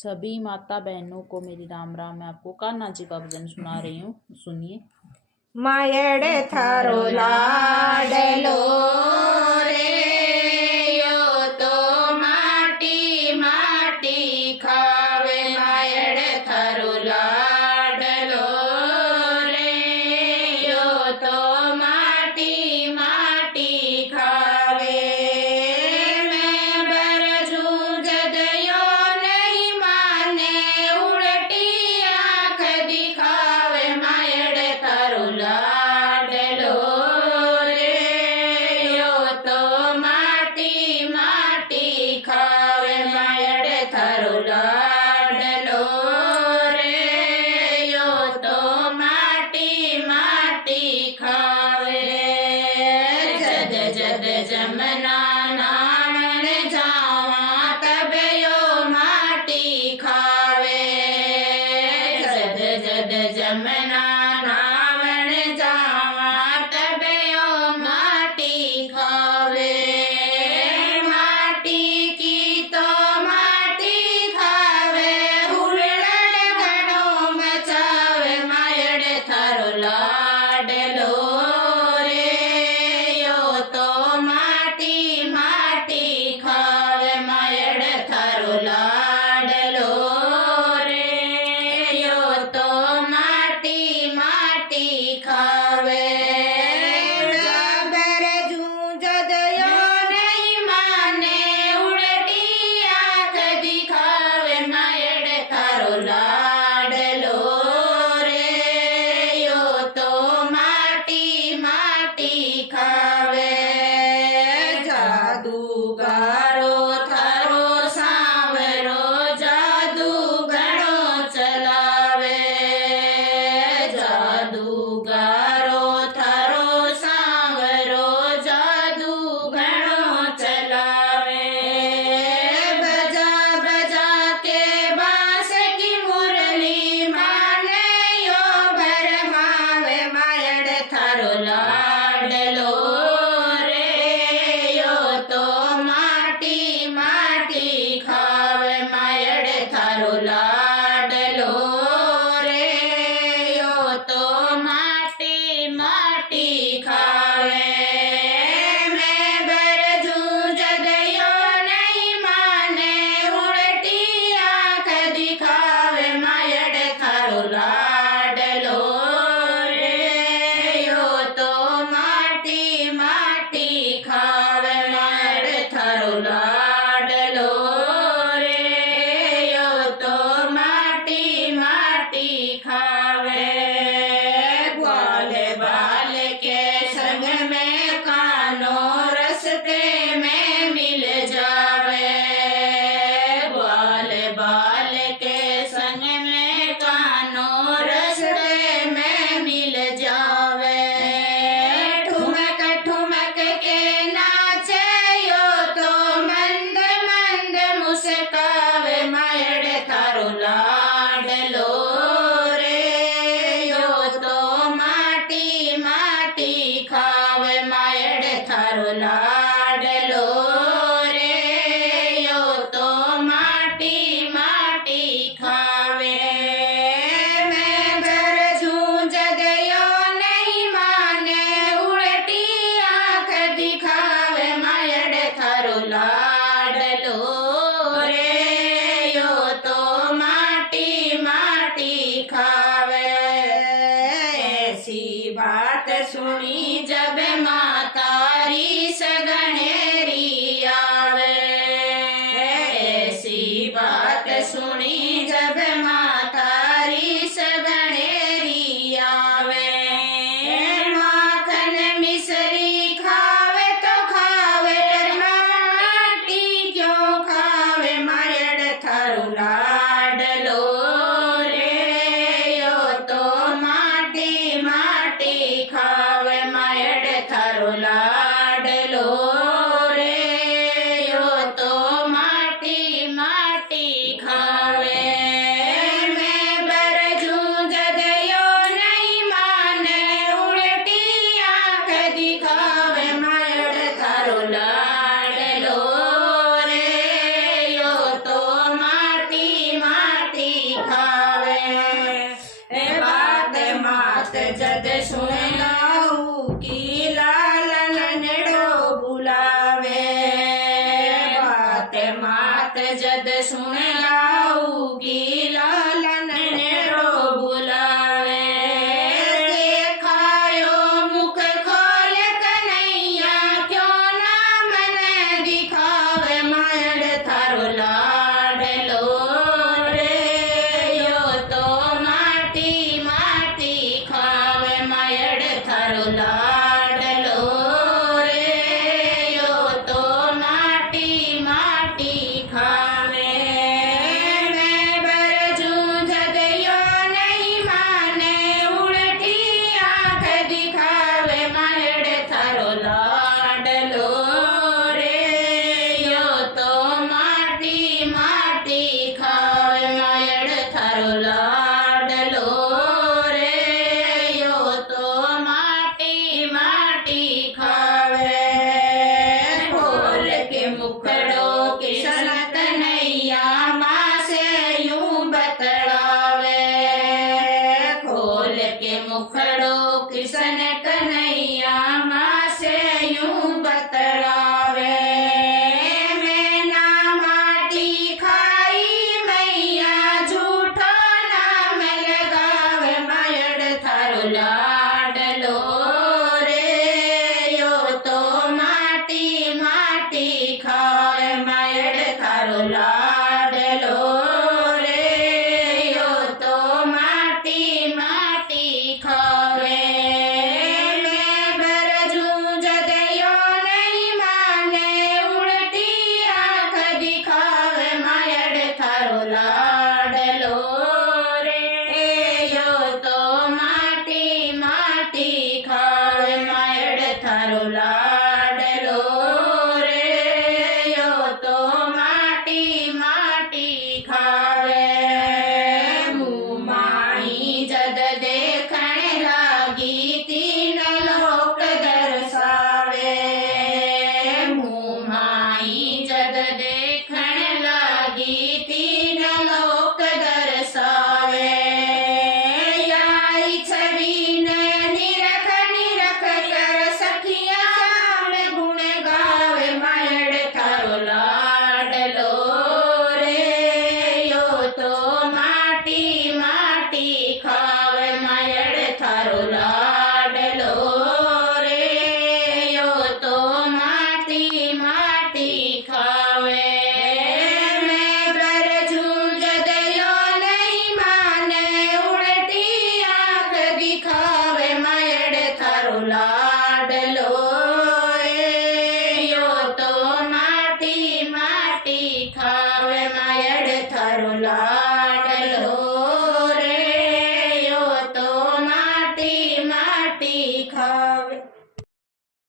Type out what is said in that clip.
सभी माता बहनों को मेरी राम राम। मैं आपको कान्हा जी का भजन सुना रही हूँ, सुनिए। मायड़े थारो लाडलो रे यो तो माटी माटी खावे। मायड़े थारो लाडलो रे यो तो माटी माटी खावे। मैं बरजू जदयो नहीं माने उल्टी आँख दिखावे। मायड़े थारो लाडलो रे यो तो माटी माटी खावे। मायड़े थारो लाडलो रे यो तो माटी माटी खावे। जद जद जमना नावण जावा तब यो माटी खावे। जद जद जमना नावण जावा तब यो माटी खावे। माटी की तो माटी खावे हुल्लड़ घणो मचावे। मायड़े थारो लाडलो रे यो तो माटी माटी खावे। मायड़े थारो लाडलो रे यो तो माटी माटी खावे। बरजू जदयो नहीं माने उल्टी आँख दिखावे। मायड़े थारो लाडलो रे यो तो माटी माटी खावे। जादूगारो थारो सांवरो जादू घणो चलावे। जादूगारो थारो सांवरो जादू घणो चलावे। बजा बजा के बांस की मुरली माने यो भरमावे। मायड़े थारो लाडलो रे यो तो माटी माटी खावे। मायड़े थारो लाडलो रे यो तो माटी माटी खावे। मैं बरजू जदयो नहीं माने उल्टी आँख दिखावे। मायड़े थारो लाडलो रे यो तो माटी माटी खावे। मायड़े थारो लाडलो रे यो तो माटी माटी खावे। ग्वाले बाल के संग में कानो रस्ते में मिल जावे। ग्वाले बाल के संग में कानो रस्ते में मिल जावे। ठुमक ठुमक के नाचे यो तो मंद मंद मुस्कावे। मायड़े थारो लाडलो रे यो तो माटी माटी खावे। मायड़े थारो लाडलो रे यो तो माटी माटी खावे। मैं बरजू जदयो नहीं माने उल्टी आँख दिखावे। मायड़े थारो लाडलो रे यो तो माटी माटी खावे। ऐसी बात सुनी जब मातारी सगणेरी आवे। ऐसी बात सुनी जब मातारी सगणेरी आवे। माखन मिसरी खावे तो खावे माटी क्यों खावे। मायड़े थारो लाडलो रे यो तो माटी माटी खावे। मायड़े थारो लाडलो रे यो तो माटी माटी खावे। मैं बरजू जदयो नहीं माने उल्टी आँख दिखावे। मायड़े थारो लाडलो रे यो तो माटी લાડલો રે યો તો માટી માટી ખાવે માયડ થારો લાડલો રે યો તો માટી માટી ખાવે મુમાઈ જદ દેખણ લાગી તીન લોક દર્શાવે મુમાઈ જદ દેખણ લાગી તીન લોક દર્શાવે યાઈ છવીને નિરખ નિરખ કર સખિયા સામે ગુણ ગાવે માયડ થારો લાડલો રે યો તો માટી માટી ખાવે માયડ થારો લાડલો રે યો તો માટી માટી ખાવે મેં બરજું જદયો નહીં માને ઉડતી આંખ દિખાવે માયડ થારો લાડલો યો તો માટી માટી ખાવે માયડ થારો લાડલો